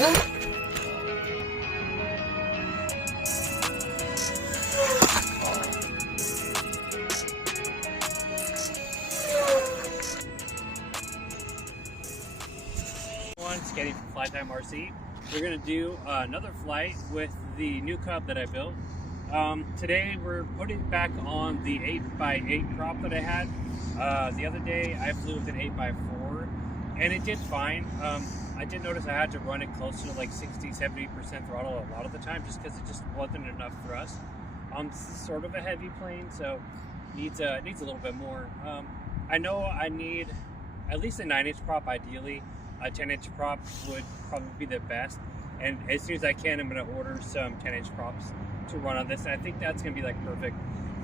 Skating from Fly Time RC. We're going to do another flight with the new Cub that I built. Today we're putting back on the 8x8 prop that I had. The other day I flew with an 8x4 and it did fine. I did notice I had to run it closer to like 60-70% throttle a lot of the time just because it just wasn't enough thrust. This is sort of a heavy plane, so needs a little bit more. I know I need at least a 9-inch prop ideally. A 10-inch prop would probably be the best, and as soon as I can, I'm going to order some 10-inch props to run on this, and I think that's going to be like perfect.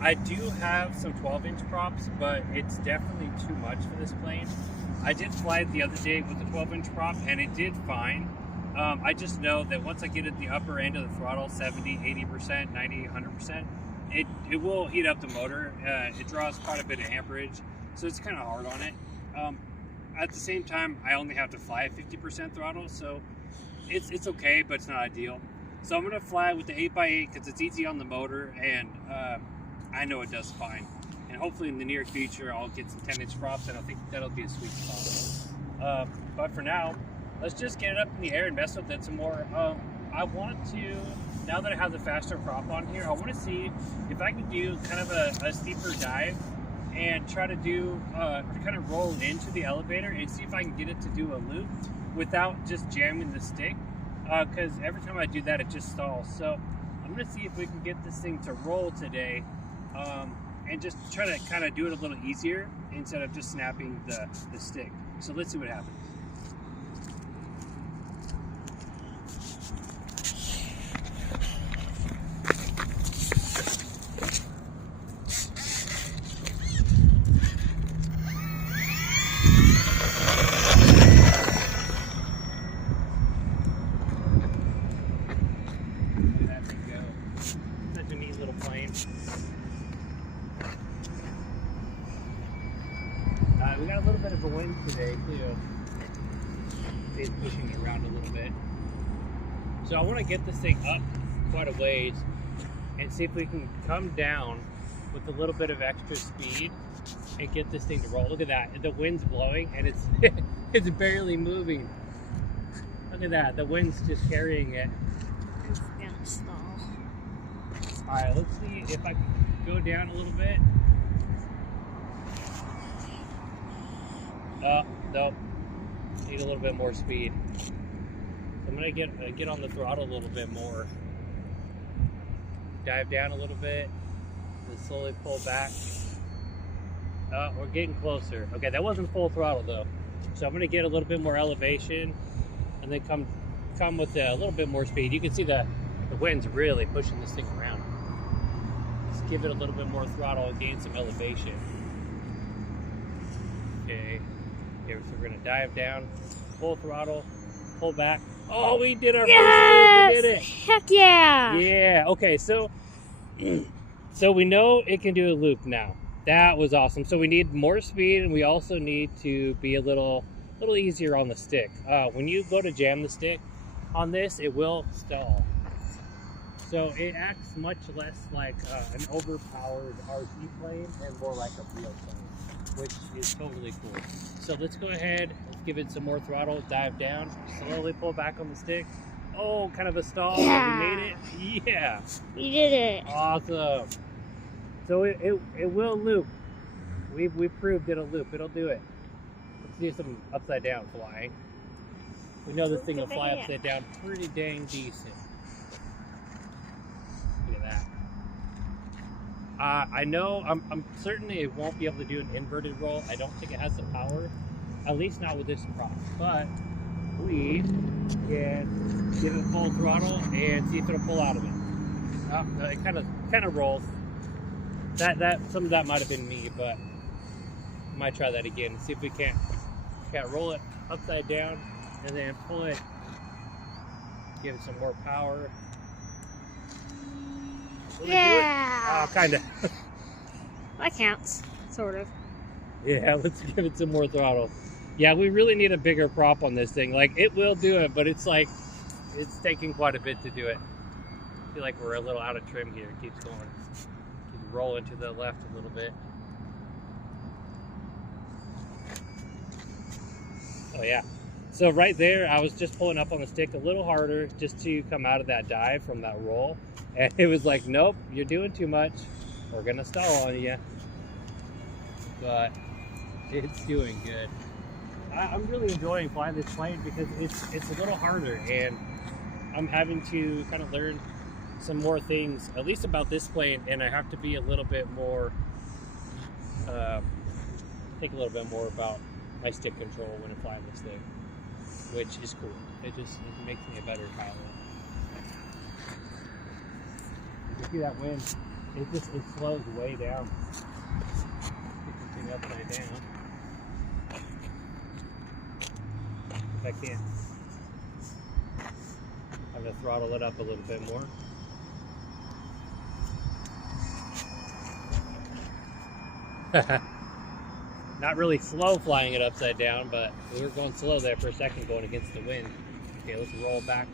I do have some 12-inch props, but it's definitely too much for this plane. I did fly it the other day with the 12-inch prop, and it did fine. I just know that once I get at the upper end of the throttle, 70, 80%, 90, 100%, it will heat up the motor. It draws quite a bit of amperage, so it's kind of hard on it. At the same time, I only have to fly at 50% throttle, so it's okay, but it's not ideal. So I'm going to fly with the 8x8 because it's easy on the motor, and I know it does fine. And hopefully in the near future, I'll get some 10-inch props, and I think that'll be a sweet spot. But for now, let's just get it up in the air and mess with it some more. I want to, now that I have the faster prop on here, I want to see if I can do kind of a steeper dive and try to do, kind of roll into the elevator and see if I can get it to do a loop without just jamming the stick, because every time I do that, it just stalls. So I'm going to see if we can get this thing to roll today, and just try to kind of do it a little easier instead of just snapping the stick. So let's see what happens. We got a little bit of a wind today too. It's pushing it around a little bit. So I want to get this thing up quite a ways and see if we can come down with a little bit of extra speed and get this thing to roll. Look at that. The wind's blowing and it's it's barely moving. Look at that. The wind's just carrying it. It's gonna stall. Alright, let's see if I can go down a little bit. Oh, nope. Need a little bit more speed. So I'm gonna get on the throttle a little bit more. Dive down a little bit. And slowly pull back. Oh, we're getting closer. Okay, that wasn't full throttle though. So I'm gonna get a little bit more elevation and then come with a little bit more speed. You can see the wind's really pushing this thing around. Let's give it a little bit more throttle and gain some elevation. Okay. Okay, so we're gonna dive down, full throttle, pull back. Oh, we did our first loop. We did it. Heck yeah! Yeah. Okay, so we know it can do a loop now. That was awesome. So we need more speed, and we also need to be a little easier on the stick. When you go to jam the stick on this, it will stall. So it acts much less like an overpowered RC plane and more like a real plane, which is totally cool. So let's go ahead, let's give it some more throttle, dive down, slowly pull back on the stick. Oh, kind of a stall. Yeah. We made it. Yeah. We did it. Awesome. So it will loop. We proved it'll loop. It'll do it. Let's do some upside down flying. We know this thing will fly upside down pretty dang decent. Look at that. I know, I'm certain it won't be able to do an inverted roll. I don't think it has the power, at least not with this prop. But we can give it full throttle and see if it'll pull out of it. It kind of rolls. That some of that might have been me, but I might try that again and see if we can't roll it upside down and then pull it. Give it some more power. Will Yeah. Kind of. That counts, sort of. Yeah, let's give it some more throttle. Yeah, we really need a bigger prop on this thing. Like, it will do it, but it's like it's taking quite a bit to do it. I feel like we're a little out of trim here. It keeps going, keeps rolling to the left a little bit. Oh yeah. So right there, I was just pulling up on the stick a little harder just to come out of that dive from that roll. And it was like, nope, you're doing too much. We're gonna stall on you. But it's doing good. I'm really enjoying flying this plane because it's a little harder, and I'm having to kind of learn some more things, at least about this plane, and I have to be a little bit more, think a little bit more about my stick control when I'm flying this thing, which is cool. It makes me a better pilot. You see that wind? It slows way down. Get this thing upside down. If I can. I'm gonna throttle it up a little bit more. Not really slow flying it upside down, but we were going slow there for a second going against the wind. Okay, let's roll back.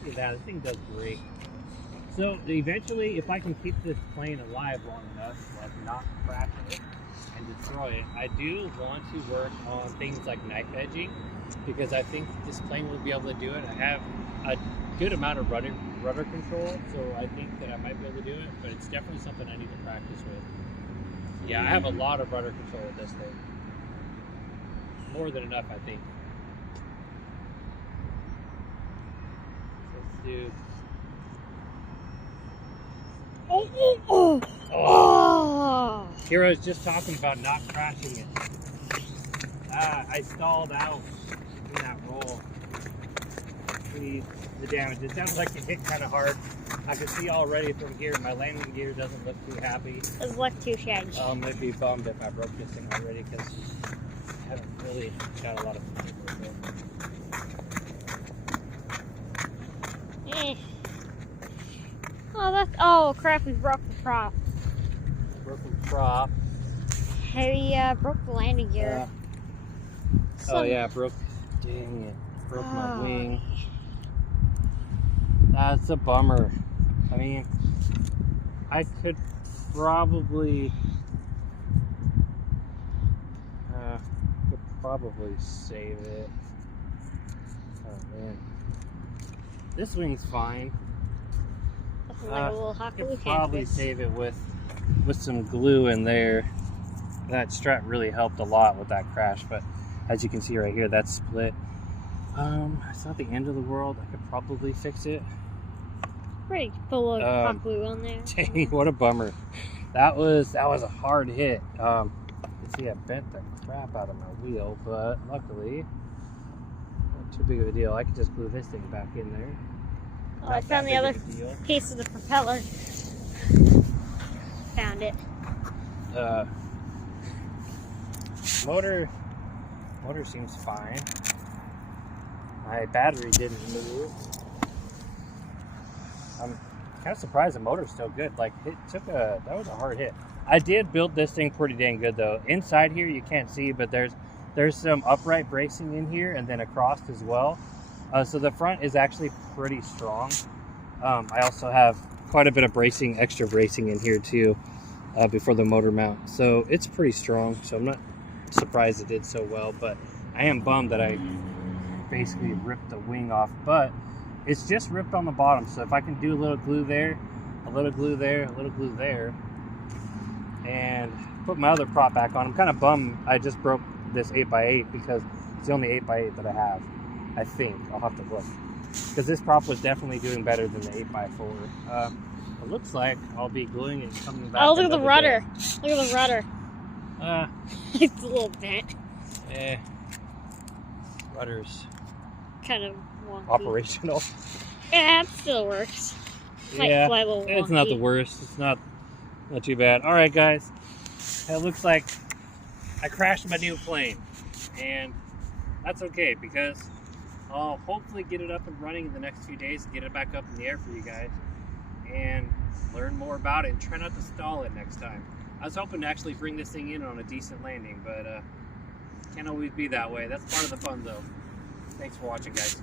Look at that, this thing does great. So eventually, if I can keep this plane alive long enough, like not crash it and destroy it, I do want to work on things like knife edging, because I think this plane will be able to do it. I have a good amount of rudder control, so I think that I might be able to do it, but it's definitely something I need to practice with. Yeah, I have a lot of rudder control with this thing. More than enough, I think. So let's do... Oh. Kira was just talking about not crashing it. I stalled out in that roll. The damage. It sounds like it hit kind of hard. I can see already from here my landing gear doesn't look too happy. Doesn't look too shaggy. I'd be bummed if I broke this thing already because I haven't really got a lot of fun with it. Eh. Oh crap, we broke the prop. Broken prop. We broke the landing gear. Oh yeah, broke. Dang it. Broke my wing. That's a bummer. I mean, I could probably save it. Oh man, this wing's fine. Like a little hot glue could probably canvas. save it with some glue in there. That strap really helped a lot with that crash, but as you can see right here, that's split. It's not the end of the world. I could probably fix it. Pretty put a little hot glue on there. Dang, what a bummer. That was a hard hit. You see, I bent the crap out of my wheel, but luckily, not too big of a deal. I could just glue this thing back in there. Oh, I found the other piece of the propeller. Found it. Motor seems fine. My battery didn't move. I'm kind of surprised the motor's still good. Like, that was a hard hit. I did build this thing pretty dang good though. Inside here you can't see, but there's some upright bracing in here and then across as well. So the front is actually pretty strong. I also have quite a bit of bracing, extra bracing in here too, before the motor mount. So it's pretty strong. So I'm not surprised it did so well, but I am bummed that I basically ripped the wing off, but it's just ripped on the bottom. So if I can do a little glue there, a little glue there, a little glue there, and put my other prop back on. I'm kind of bummed I just broke this 8x8 because it's the only 8x8 that I have. I think I'll have to look, because this prop was definitely doing better than the 8x4. It looks like I'll be gluing it coming back. Oh, look at the rudder. Look at the rudder. It's a little bent. Rudder's kind of wonky. Operational. Yeah, it still works. Yeah, fly a little it's not the wonky. worst. It's not too bad. All right, guys. It looks like I crashed my new plane, and that's okay because I'll hopefully get it up and running in the next few days and get it back up in the air for you guys and learn more about it and try not to stall it next time. I was hoping to actually bring this thing in on a decent landing, but can't always be that way. That's part of the fun, though. Thanks for watching, guys.